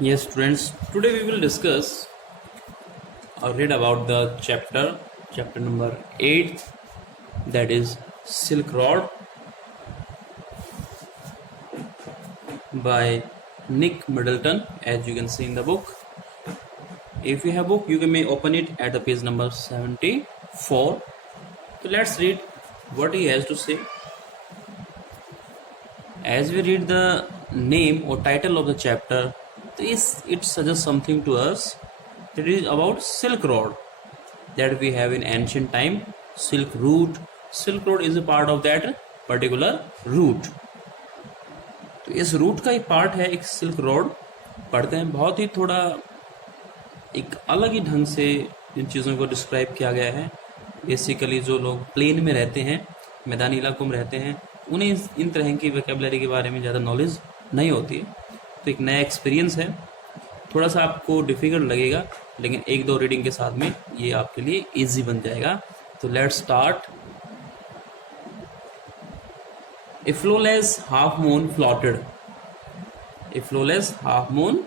Yes, students, today we will discuss or read about the chapter number 8, that is Silk Road by Nick Middleton, as you can see in the book. If you have book, you may open it at the page number 74. So let's read what he has to say. As we read the name or title of the chapter, it suggests something to us. It is about Silk Road that we have in ancient time. Silk route. Silk Road is a part of that particular route. तो इस root का ही part है एक silk road. पढ़ते हैं, बहुत ही थोड़ा एक अलग ही ढंग से इन चीज़ों को डिस्क्राइब किया गया है. बेसिकली जो लोग प्लेन में रहते हैं, मैदानी इलाकों में रहते हैं, उन्हें इन तरह की वोकैबुलरी के बारे में ज़्यादा नॉलेज नहीं होती है. तो एक नया एक्सपीरियंस है. थोड़ा सा आपको डिफिकल्ट लगेगा, लेकिन एक दो रीडिंग के साथ में ये आपके लिए इजी बन जाएगा. तो let's start. A flawless half moon floated. A flawless half moon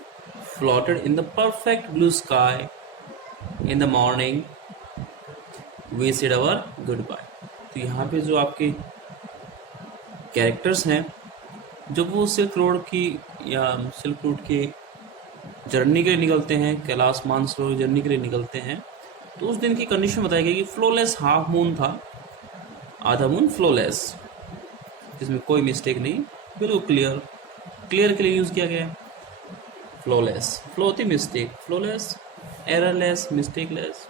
floated in the perfect blue sky. In the morning, we said our goodbye. तो यहाँ पे जो आपके कैरेक्टर्स हैं, जब वो सिल्क रोड की या सिल्क रूट की जर्नी के लिए निकलते हैं, कैलाश मानसरोवर जर्नी के लिए निकलते हैं, तो उस दिन की कंडीशन बताई गई कि फ्लॉलेस हाफ मून था, आधा मून फ्लॉलेस, जिसमें कोई मिस्टेक नहीं, बिल्कुल क्लियर के लिए यूज़ किया गया है. फ्लॉलेस, फ्लो होती मिस्टेक, फ्लॉलेस एररलेस, मिस्टेकलेस.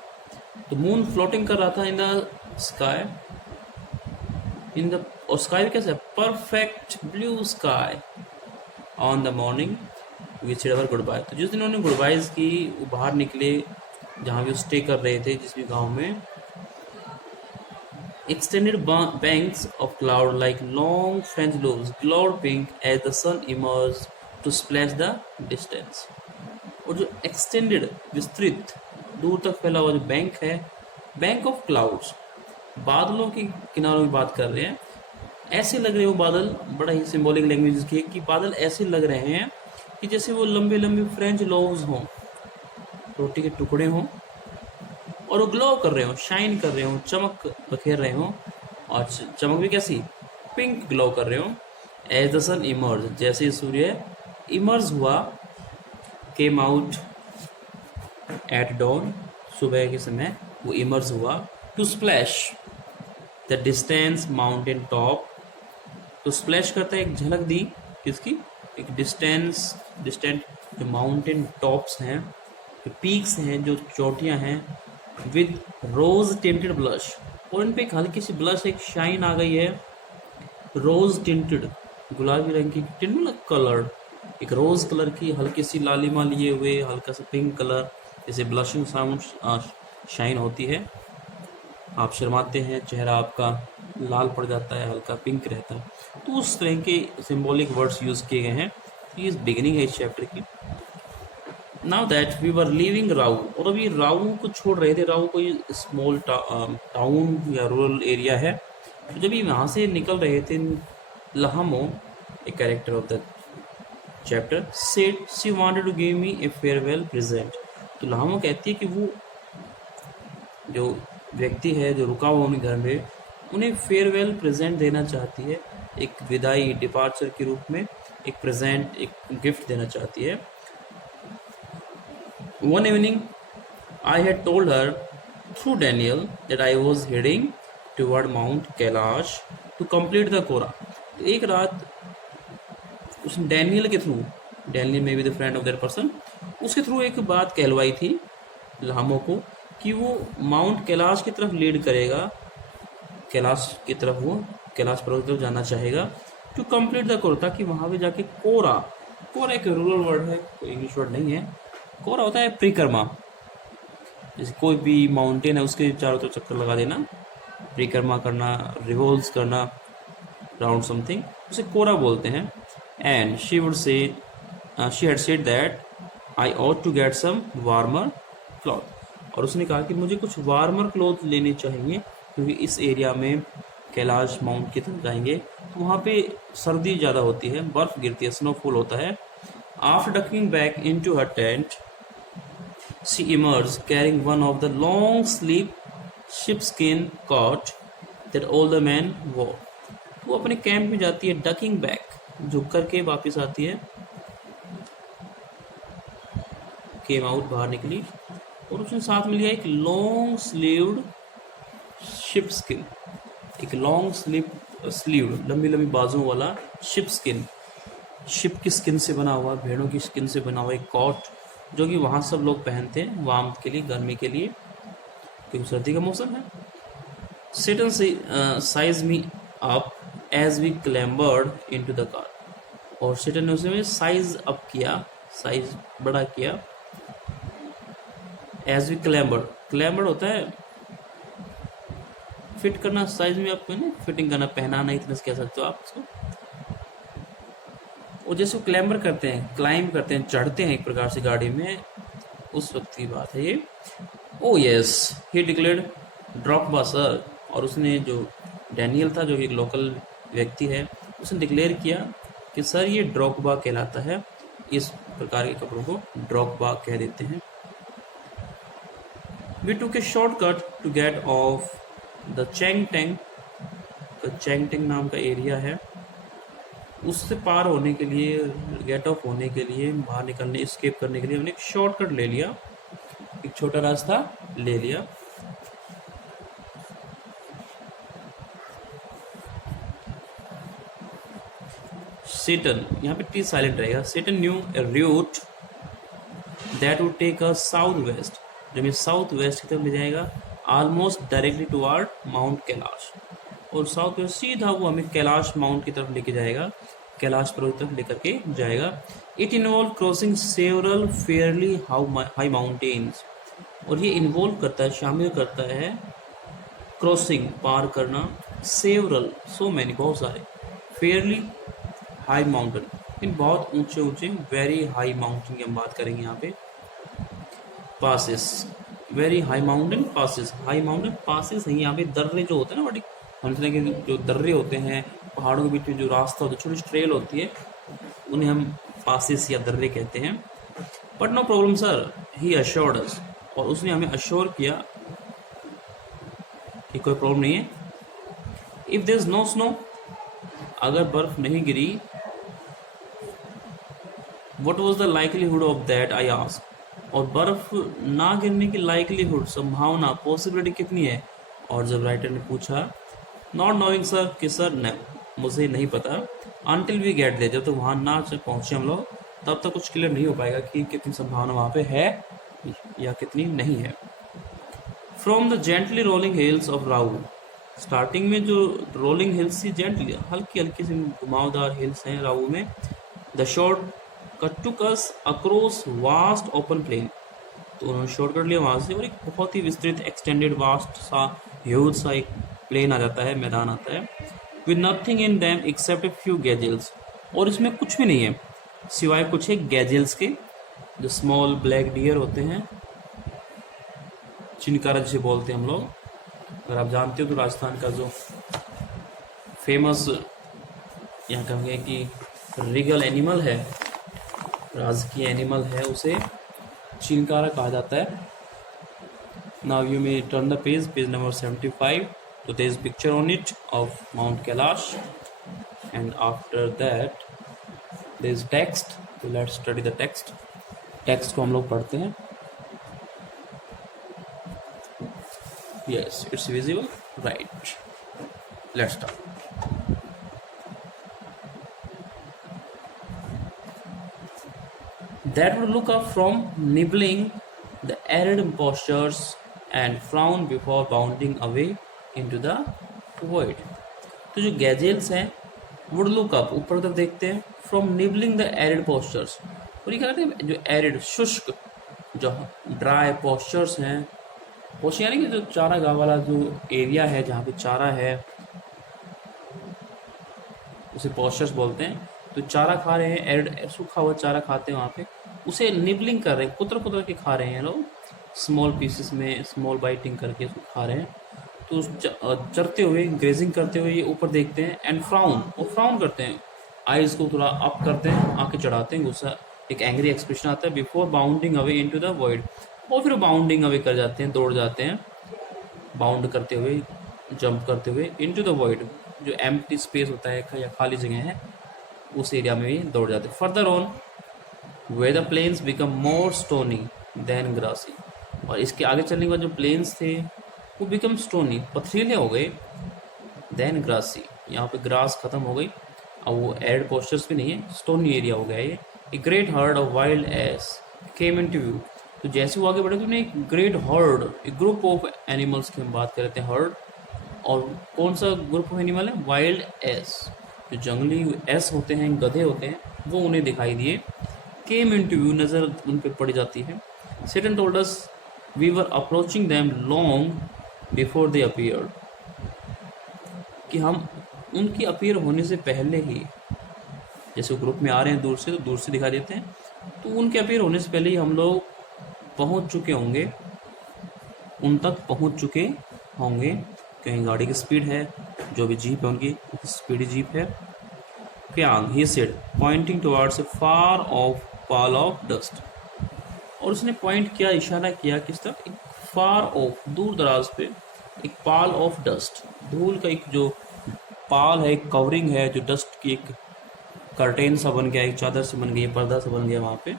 तो मून फ्लोटिंग कर रहा था इन द स्काई, और स्काई कैसे, perfect blue sky. On the morning we said our good bye. तो जिस दिन उन्होंने गुड बाइज की, वो बाहर निकले जहाँ भी स्टे कर रहे थे, जिस भी गाँव में. Extended banks of cloud like long French loops glowed pink as the sun emerged to splash the distance. और जो extended विस्तृत दूर तक फैला हुआ जो बैंक है, बैंक ऑफ क्लाउड्स, बादलों के किनारों की बात कर रहे हैं. ऐसे लग रहे हो बादल, बड़ा ही सिंबॉलिक लैंग्वेज की, कि बादल ऐसे लग रहे हैं कि जैसे वो लंबे लंबे फ्रेंच लोव्स हों, रोटी के टुकड़े हों, और वो ग्लो कर रहे हो, शाइन कर रहे हो, चमक बखेर रहे हो. और चमक भी कैसी, पिंक ग्लो कर रहे हो. एज द सन इमर्ज, जैसे सूर्य इमर्ज हुआ, केम आउट एट डॉन, सुबह के समय वो इमर्ज हुआ. To splash the distance mountain top. तो स्प्लैश करता है, एक झलक दी किसकी, एक डिस्टेंट जो माउंटेन टॉप्स हैं, जो पीक्स हैं, जो चोटियां हैं, विद रोज टिंटेड ब्लश. और इन पे एक हल्की सी ब्लश, एक शाइन आ गई है. रोज टिंटेड, गुलाबी रंग की, टिंट मतलब कलर्ड, एक रोज कलर की हल्की सी लालिमा लिए हुए, हल्का सा पिंक कलर, जैसे ब्लशिंग साउंड शाइन होती है. आप शर्माते हैं, चेहरा आपका लाल पड़ जाता है, हल्का पिंक रहता है. तो उस तरह के सिंबॉलिक वर्ड्स यूज किए गए हैं. ये बिगिनिंग है इस चैप्टर की. Now that we were leaving Rau, और अभी राऊ को छोड़ रहे थे. राऊ कोई स्मॉल टाउन या रूरल एरिया है. तो जब ये वहाँ से निकल रहे थे, Lhamo, a character of the chapter, said she wanted to give me a farewell present. तो लहामो कहती है कि वो जो व्यक्ति है जो रुका हुआ उन्हें घर में, उन्हें फेयरवेल प्रेजेंट देना चाहती है, एक विदाई, डिपार्चर के रूप में एक प्रेजेंट, एक गिफ्ट देना चाहती है. One evening, I had told her through Daniel that I was heading toward Mount Kailash to complete the Korah. एक रात उसने डैनियल के थ्रू, डैनियल में भी the friend of that person, उसके थ्रू एक बात कहलवाई थी लामो को कि वो माउंट कैलाश की तरफ लीड करेगा, कैलाश की तरफ, वो कैलाश पर्वत की तरफ जाना चाहेगा. टू कंप्लीट द कोरा, ताकि वहाँ पे जाके कोरा एक रूरल वर्ड है, कोई इंग्लिश वर्ड नहीं है. कोरा होता है परिक्रमा, जैसे कोई भी माउंटेन है उसके चारों तरफ चक्कर लगा देना, परिक्रमा करना, रिवॉल्व्स करना राउंड समथिंग, उसे कोरा बोलते हैं. And she had said that I ought to get some warmer cloth. और उसने कहा कि मुझे कुछ वार्मर क्लॉथ लेने चाहिए, क्योंकि इस एरिया में कैलाश माउंट की तरफ जाएंगे तो वहाँ पे सर्दी ज़्यादा होती है, बर्फ़ गिरती है, स्नोफॉल होता है. After ducking back into her tent, she emerged carrying one of the long sleeve sheepskin coat that all the men wore. वो अपने कैंप में जाती है, डकिंग बैक, झुक करके वापस आती है, केम आउट, बाहर निकली, और उसने साथ में लिया एक लॉन्ग स्लीव्ड शिप स्किन, एक लॉन्ग स्लीव्ड लंबी लंबी बाजुओं वाला शिप स्किन, शिप की स्किन से बना हुआ, भेड़ों की स्किन से बना हुआ एक कोट, जो कि वहाँ सब लोग पहनते हैं वार्म के लिए, गर्मी के लिए, क्योंकि सर्दी का मौसम है. Satan sized me up as we clambered into the car. और Satan ने उसे साइज अप किया, साइज बड़ा किया. As we clambered होता है फिट करना, साइज में आपको ना फिटिंग करना, पहनाना, इतना से कह सकते हो आप उसको. और जैसे वो क्लैम्बर करते हैं, क्लाइंब करते हैं, चढ़ते हैं एक प्रकार से गाड़ी में, उस वक्त की बात है ये. Oh yes, he declared, Drokba sir. और उसने, जो डैनियल था, जो एक लोकल व्यक्ति है, उसने डिक्लेयर किया कि सर ये ड्रॉकबा कहलाता है, इस प्रकार के कपड़ों को ड्रॉकबा कह देते हैं. We took a shortcut to get off the Changtang. Changtang नाम का एरिया है, उससे पार होने के लिए, गेट ऑफ होने के लिए, बाहर निकलने, एस्केप करने के लिए हमने एक शॉर्टकट ले लिया, एक छोटा रास्ता ले लिया. Satan, यहाँ पे टी साइलेंट रहेगा. Satan knew a route that would take us southwest, जो हमें साउथ वेस्ट की तरफ ले जाएगा, almost directly toward Mount Kailash. और साउथ वेस्ट सीधा वो हमें कैलाश माउंट की तरफ लेके जाएगा, कैलाश पर्वत की तरफ लेकर के जाएगा. It involved crossing several fairly high mountains. और ये इन्वॉल्व करता है, शामिल करता है, क्रॉसिंग, पार करना, सेवरल, सो मैनी, बहुत सारे, फेयरली हाई माउंटेन, इन बहुत ऊंचे ऊंचे, वेरी हाई माउंटेन की हम बात करेंगे यहाँ पे. Passes, very high mountain passes, high mountain passes है यहाँ पे. दर्रे जो होते हैं ना, बड़ी हर तरह के जो दर्रे होते हैं, पहाड़ों के बीच में जो रास्ता होता है, छोटी ट्रेल होती है, उन्हें हम पासिस या दर्रे कहते हैं. But no problem sir, he assured us. और उसने हमें अश्योर किया कि कोई प्रॉब्लम नहीं है. If there is no snow, अगर बर्फ नहीं गिरी, what was the likelihood of that, I ask. और बर्फ ना गिरने की लाइकलीहुड, संभावना, पॉसिबिलिटी कितनी है. और जब राइटर ने पूछा, नॉट नोइंग सर, कि सर न, मुझे नहीं पता, अनटिल वी गेट देयर, जब तक वहाँ ना पहुँचे हम लोग, तब तक कुछ क्लियर नहीं हो पाएगा कि कितनी संभावना वहाँ पे है या कितनी नहीं है. From the gently rolling hills of Rahu, starting में जो रोलिंग हिल्स थी, जेंटली, हल्की हल्की सी घुमावदार हिल्स हैं राहु में. The short cut to cross across vast open plain, तो उन्होंने शॉर्टकट लिया वहाँ से, और एक बहुत ही विस्तृत, एक्सटेंडेड, वास्ट सा, ह्यूज सा एक प्लेन आ जाता है, मैदान आता है. With nothing in them except a few gazelles, और इसमें कुछ भी नहीं है सिवाय कुछ एक गैजल्स के, जो स्मॉल ब्लैक डियर होते हैं, चिनकारा जिसे बोलते हैं हम लोग. अगर आप जानते हो तो राजस्थान का जो फेमस, यहाँ कहेंगे कि रीगल एनिमल है, राजकीय एनिमल है, उसे चिनकारा कहा जाता है. Now you may turn the page number 75. तो there is picture on it of mount Kailash, and after that there is text. तो let's study the text. Text को हम लोग पढ़ते हैं. Yes, it's visible. Right. Let's start. That would look up from nibbling the arid postures and frown before bounding away into the void. तो जो गैजेल्स हैं, would look up, ऊपर तक देखते हैं, from nibbling the arid postures. और ये क्या कहते हैं, जो arid, शुष्क, जो ड्राई postures हैं, पोस्ट यानी कि जो चारा गाँव वाला जो एरिया है, जहाँ पे चारा है, उसे पोस्चर्स बोलते हैं. तो चारा खा रहे हैं, एरिड, सूखा हुआ चारा खाते हैं वहाँ पे, उसे निबलिंग कर रहे हैं, कुतर कुतर के खा रहे हैं लोग, स्मॉल पीसेस में, स्मॉल बाइटिंग करके खा रहे हैं. तो चरते हुए, ग्रेजिंग करते हुए ये ऊपर देखते हैं. एंड फ्राउन, और फ्राउन करते हैं, आइज़ को थोड़ा अप करते हैं, आंखें चढ़ाते हैं, गुस्सा एक एंग्री एक्सप्रेशन आता है before bounding away into the void, और फिर बाउंडिंग अवे कर जाते हैं, दौड़ जाते हैं, बाउंड करते हुए, जंप करते हुए इनटू द वॉइड, जो एम्प्टी स्पेस होता है या खाली जगह है उस एरिया में भी दौड़ जाते हैं। Further on way the plains become more stony than grassy, और इसके आगे चलने के बाद जो प्लेन्स थे वो बिकम स्टोनी, पथरीले हो गए, देन ग्रासी, यहाँ पे ग्रास खत्म हो गई, अब वो एड पोस्टर्स भी नहीं है, स्टोनी एरिया हो गया ये। A great herd of wild ass came into view, तो जैसे वो आगे बढ़े तो एक ग्रेट हर्ड, एक ग्रुप ऑफ एनिमल्स की हम बात कर रहे थे, हर्ड, और कौन सा ग्रुप ऑफ एनिमल है, वाइल्ड एस, जो जंगली एस होते हैं, गधे होते हैं, वो उन्हें दिखाई दिए। केम इन टू व्यू, नज़र उन पर पड़ जाती है। Tsetan told us we were approaching them long before they appeared, कि हम उनकी अपीयर होने से पहले ही, जैसे ग्रुप में आ रहे हैं दूर से, तो दूर से दिखा देते हैं, तो उनके अपीयर होने से पहले ही हम लोग पहुंच चुके होंगे, उन तक पहुंच चुके होंगे। कहीं गाड़ी की स्पीड है, जो भी जीप है उनकी स्पीडी जीप है। Kiang he said pointing towards a far of Paul of dust, और उसने पॉइंट किया, इशारा किया किस तरफ, एक फार ऑफ, दूर दराज पे एक पाल ऑफ डस्ट, धूल का एक जो पाल है, एक कवरिंग है, जो डस्ट की एक कर्टेन सा बन गया, एक चादर से बन गई, पर्दा सा बन गया वहाँ पे,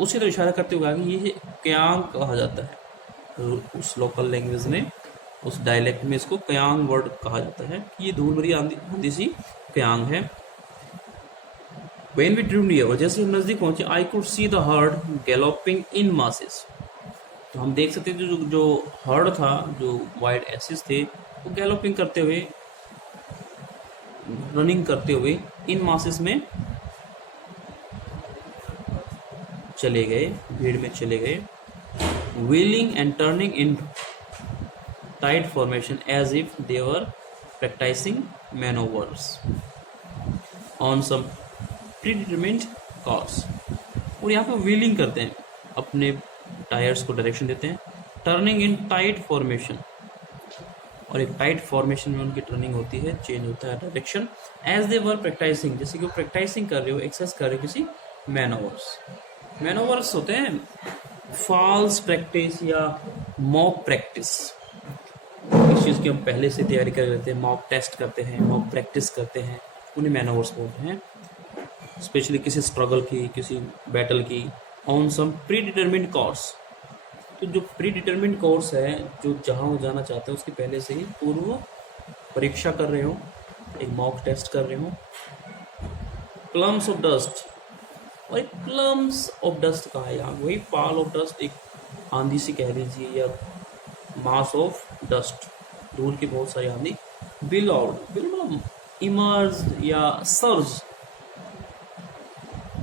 उसी तरह इशारा करते हुए कि ये क्यांग कहा जाता है, तो उस लोकल लैंग्वेज में, उस डायलेक्ट में इसको क्यांग वर्ड कहा जाता है, कि ये धूल भरी आंधी सी क्यांग है। When we drew near, और जैसे हम नजदीक पहुंचे, I could see the herd galloping in masses, तो हम देख सकते थे जो हर्ड था, जो वाइड एसेस थे, वो गैलोपिंग करते हुए, रनिंग करते हुए इन मासेस में चले गए, भीड़ में चले गए। Wheeling and turning in tight formation as if they were practising manoeuvres on some predetermined course, और यहाँ पे व्हीलिंग करते हैं, अपने टायर्स को डायरेक्शन देते हैं। टर्निंग इन टाइट फॉर्मेशन, और एक टाइट फॉर्मेशन में उनकी टर्निंग होती है, चेंज होता है direction. As they were practising, जैसे कि वो प्रैक्टिसिंग कर रहे हो, एक्सरसाइज कर रहे हो किसी मैनोवर्स। मैनोवर्स होते हैं फॉल्स प्रैक्टिस या मॉक प्रैक्टिस, इस चीज़ की हम पहले से तैयारी कर लेते हैं, मॉक टेस्ट करते हैं, मॉक प्रैक्टिस करते हैं, उन्हें मैनोवर्स बोलते हैं। स्पेशली किसी स्ट्रगल की, किसी बैटल की, on some predetermined course, तो जो प्री डिटर्मिन्ड कोर्स है, जो जहाँ वो जाना चाहते हैं उसकी पहले से ही पूर्व परीक्षा कर रहे हो, एक मॉक टेस्ट कर रहे हो। प्लम्स ऑफ डस्ट, और एक प्लम्स ऑफ डस्ट कहा है यहाँ, वही पाल ऑफ डस्ट, एक आंधी सी कह लीजिए, या मास ऑफ डस्ट, धूल की बहुत सारी आंधी। बिल आउट, बिल मतलब इमर्ज या सर्ज,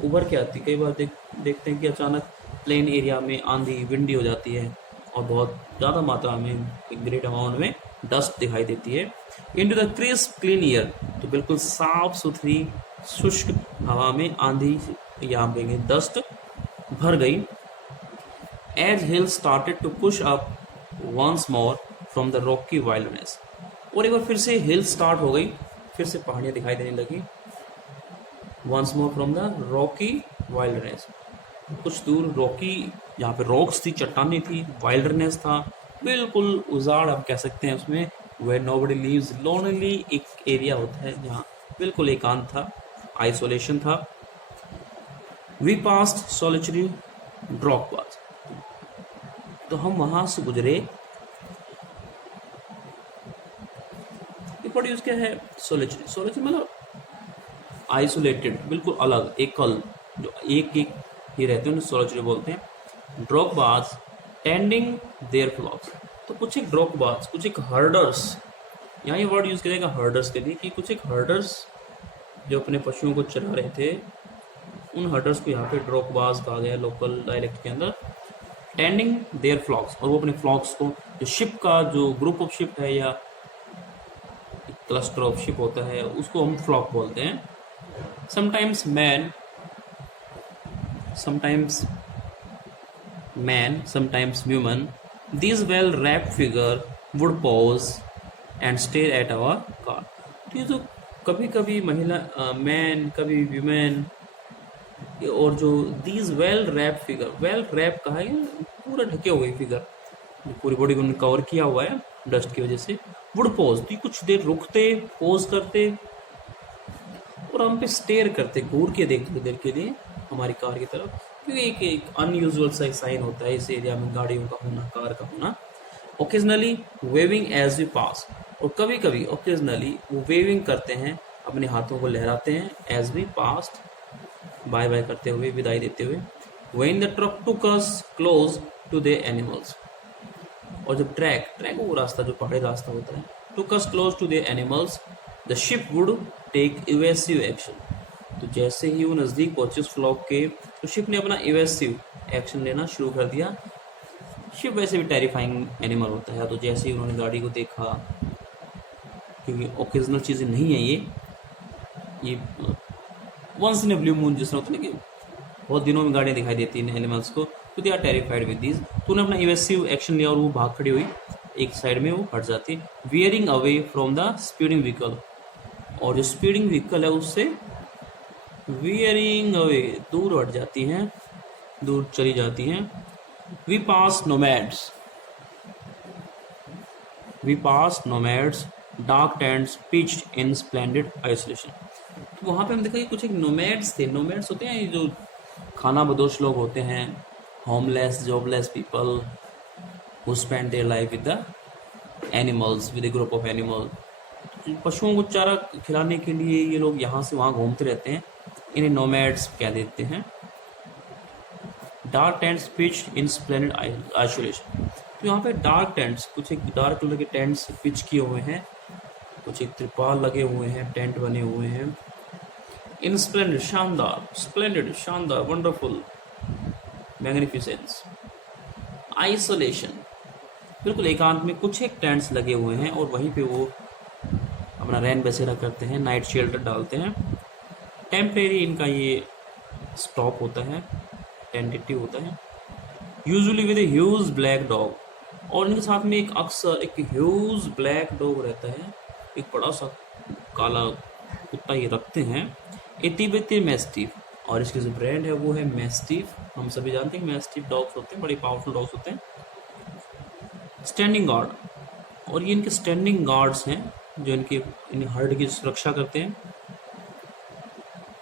उभर के आती। कई बार देखते हैं कि अचानक प्लेन एरिया में आंधी, विंडी हो जाती है, और बहुत ज़्यादा मात्रा में, एक ग्रेट अमाउंट में डस्ट दिखाई देती है। Into the crisp clean air, तो बिल्कुल साफ सुथरी शुष्क हवा में आंधी, यहाँ पे डस्ट भर गई। As hill started to push up once more from the rocky wildness, और एक बार फिर से हिल स्टार्ट हो गई, फिर से पहाड़ियाँ दिखाई देने लगी। Once more from the rocky wildness, कुछ दूर रॉकी, यहाँ पे रॉक्स थी, चट्टानी थी, वाइल्डनेस था, बिल्कुल उजाड़ आप कह सकते हैं उसमें। वेयर नोबडी लीव्स, लोनली एक एरिया होता है जहाँ बिल्कुल एकांत था, आइसोलेशन था। वी पास्ट सोलिटरी ड्रॉक पास, तो हम वहां से गुजरे। वर्ड यूज क्या है, सोलिटरी, सोलिटरी मतलब आइसोलेटेड, बिल्कुल अलग, एकल, जो एक एक ही रहते हैं उन्हें सोलिटरी बोलते हैं। ड्रॉक बाज टेंडिंग देयर फ्लॉक्स, तो कुछ एक ड्रॉक बाज, कुछ एक हर्डर्स, यहाँ ये वर्ड यूज करेगा हर्डर्स के लिए, कि कुछ एक हर्डर्स जो अपने पशुओं को चरा रहे थे, उन हर्डर्स को यहाँ पे ड्रॉकबाज कहा गया लोकल डायलेक्ट के अंदर। टेंडिंग देयर फ्लॉक्स, और वो अपने फ्लॉक्स को, जो शिप का जो ग्रुप ऑफ शिप है या क्लस्टर ऑफ शिप होता है, उसको हम फ्लॉक बोलते हैं। Sometimes man, sometimes human, this well wrapped figure would pause and stare at our car, तो ये जो कभी कभी महिला, मैन, कभी वीमेन, और जो these well wrap figure, well wrap कहा है पूरा ढके हुए फिगर, पूरी बॉडी को उन्होंने कवर किया हुआ है डस्ट की वजह से, वुड पोज, तो कुछ देर रुकते, पोज करते और हम पे स्टेयर करते, घूर के देखते देर के लिए हमारी कार की तरफ, क्योंकि एक अनयूजुअल सा साइन होता है इस एरिया में गाड़ियों का होना, कार का होना। Occasionally waving as we pass, और कभी कभी ओकेजनली वो वेविंग करते हैं, अपने हाथों को लहराते हैं, as we passed, bye bye करते हुए, विदाई देते हुए। When the truck took us close to the animals, और जब ट्रैक वो रास्ता जो पहाड़ी रास्ता होता है, took us close to the animals, the sheep would take evasive action, तो जैसे ही वो नज़दीक पहुंचे उस फ्लॉक के, तो शिप ने अपना इवेसिव एक्शन लेना शुरू कर दिया। शिप वैसे भी टेरिफाइंग एनिमल होता है, तो जैसे ही उन्होंने गाड़ी को देखा, क्योंकि ओकेजनल चीज़ें नहीं है ये once in a blue moon जिसमें होता है कि बहुत दिनों में गाड़ियाँ दिखाई देती हैं एनिमल्स को, तो they are terrified with this, तो उन्होंने अपना इवेसिव एक्शन लिया और वो भाग खड़ी हुई, एक साइड में वो हट जाती, wearing away from the speeding vehicle, और जो स्पीडिंग व्हीकल है उससे वियरिंग अवे, दूर हट जाती हैं, दूर चली जाती हैं। We pass nomads dark tents pitched in splendid isolation, तो वहाँ पे हम देखा कि कुछ एक नोमैड्स थे, नोमैड्स होते हैं जो खाना बदोश लोग होते हैं, homeless jobless people who spend their life with the animals, with A group of animal, पशुओं को चारा खिलाने के लिए ये लोग यहाँ से वहाँ घूमते रहते हैं, इन्हें नोमैड्स कह देते हैं। Dark tents pitched in splendid isolation, तो यहाँ पे डार्क टेंट्स, कुछ एक डार्क कलर के टेंट्स पिच किए हुए हैं, कुछ एक त्रिपाल लगे हुए हैं, टेंट बने हुए हैं। इन स्प्लेंडेड, शानदार, स्प्लेंडेड शानदार, वंडरफुल, मैग्निफिसेंस। आइसोलेशन, बिल्कुल एकांत में कुछ एक टेंट्स लगे हुए हैं और वहीं पे वो अपना रैन बसेरा करते हैं, नाइट शेल्टर डालते हैं। टेम्परेरी इनका ये स्टॉप होता है, टेंटेटिव होता है, usually with a huge black dog, और इनके साथ में एक अक्सर एक ह्यूज ब्लैक डॉग रहता है, एक बड़ा सा काला कुत्ता ये रखते हैं। ए तिब्बती मैस्टिफ, और इसकी जो ब्रांड है वो है मैस्टिफ, हम सभी जानते हैं मैस्टिफ डॉग्स होते हैं, बड़े पावरफुल डॉग्स होते हैं। स्टैंडिंग गार्ड, और ये इनके स्टैंडिंग गार्ड्स हैं जो इन हर्ड की सुरक्षा करते हैं।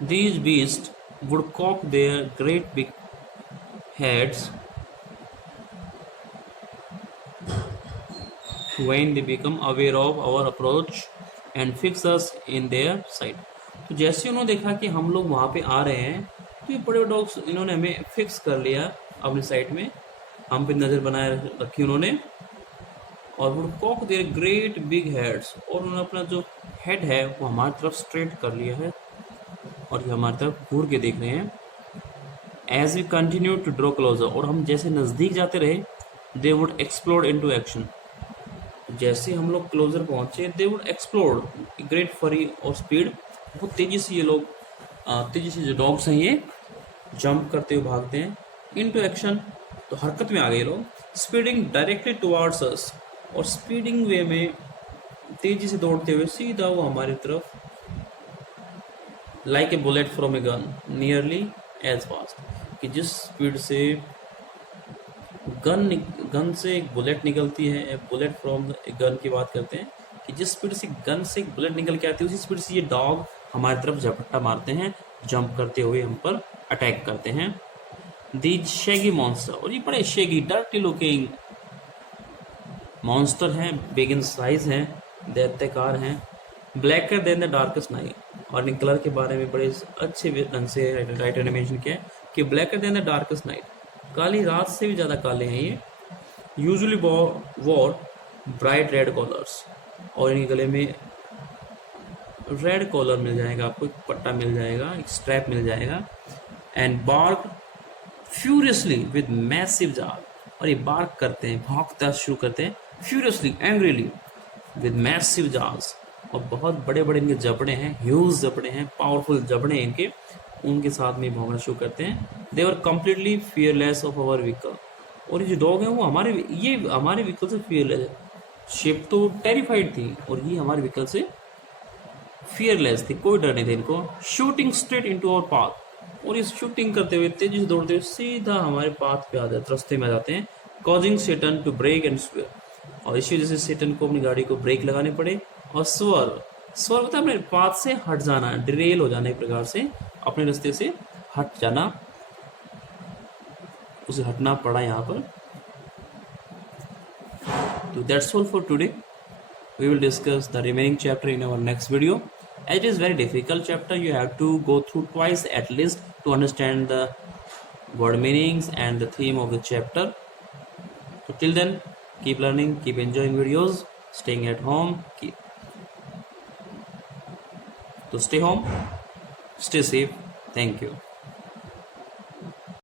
These beasts would cock their great big heads when they become aware of our approach and fix us in their sight. तो जैसे उन्होंने देखा कि हम लोग वहाँ पे आ रहे हैं, तो ये बड़े डॉग्स इन्होंने हमें फिक्स कर लिया अपने साइड में, हम पे नज़र बनाए रखी उन्होंने, और would cock their great big heads, और उन्होंने अपना जो हेड है वो हमारी तरफ स्ट्रेट कर लिया है और ये हमारी तरफ घूर के देख रहे हैं। As we continue to draw closer, और हम जैसे नज़दीक जाते रहे, they would explode into action, जैसे हम लोग क्लोजर पहुंचे, दे वुड एक्सप्लोड ग्रेट फरी और स्पीड, बहुत तेज़ी से ये लोग, तेज़ी से जो डॉग्स हैं ये जंप करते हुए भागते हैं, इनटू एक्शन, तो हरकत में आ गए लोग। स्पीडिंग डायरेक्टली टुवार्ड्स अस, और स्पीडिंग वे में तेज़ी से दौड़ते हुए सीधा वो हमारी तरफ, like a bullet from a gun nearly as fast, कि जिस स्पीड से गन से एक बुलेट निकलती है, ए बुलेट फ्रॉम ए गन की बात करते हैं, कि जिस स्पीड से गन से एक बुलेट निकल के आती है उसी स्पीड से ये डॉग हमारी तरफ झपट्टा मारते हैं, जंप करते हुए हम पर अटैक करते हैं। दीज शेगी मॉन्स्टर, और ये बड़े शेगी डर्टी लुकिंग मॉन्स्टर हैं, बिग इन साइज हैं, दैत्यकार हैं, blacker than the darkest night, और इन कलर के बारे में बड़े अच्छे ढंग से राइटर ने मेंशन किया है कि blacker than the darkest night, काली रात से भी ज़्यादा काले हैं ये। Usually wore bright red collars, और इनके गले में रेड कॉलर मिल जाएगा आपको, एक पट्टा मिल जाएगा, एक स्ट्रैप मिल जाएगा। And bark furiously with massive jaw, और ये बार्क करते हैं, भौंकना शुरू करते हैं, फ्यूरियसली एंग्रीली विद मैसिव जार्स, और बहुत बड़े बड़े इनके जबड़े हैं, ह्यूज जबड़े हैं, पावरफुल जबड़े हैं इनके, उनके साथ में भौंकना शुरू करते हैं। They were completely fearless of our vehicle, और ये जो डॉग हैं वो हमारे व्हीकल से फियरलेस है। शिप तो टेरिफाइड थी और ये हमारे व्हीकल से फियरलेस थी, कोई डर नहीं था इनको। Shooting straight into our path, और ये शूटिंग करते हुए तेजी से दौड़ते हुए सीधा हमारे पाथ पे आ जाते, रास्ते में आ जाते हैं, causing Satan to brake and swear. और इसी वजह से सेटन को अपनी गाड़ी को ब्रेक लगाने पड़े और स्वर्व, स्वर्व होता है अपने पाथ से हट जाना, डिरेल हो जाना, एक प्रकार से अपने रास्ते से हट जाना, उसे हटना पड़ा यहाँ पर। So that's all for today. We will discuss the remaining chapter in our next video. As it is very difficult chapter, you have to go through twice at least to understand the word meanings and the theme of the chapter. So till then, keep learning, keep enjoying videos, staying at home. So stay home, stay safe. Thank you.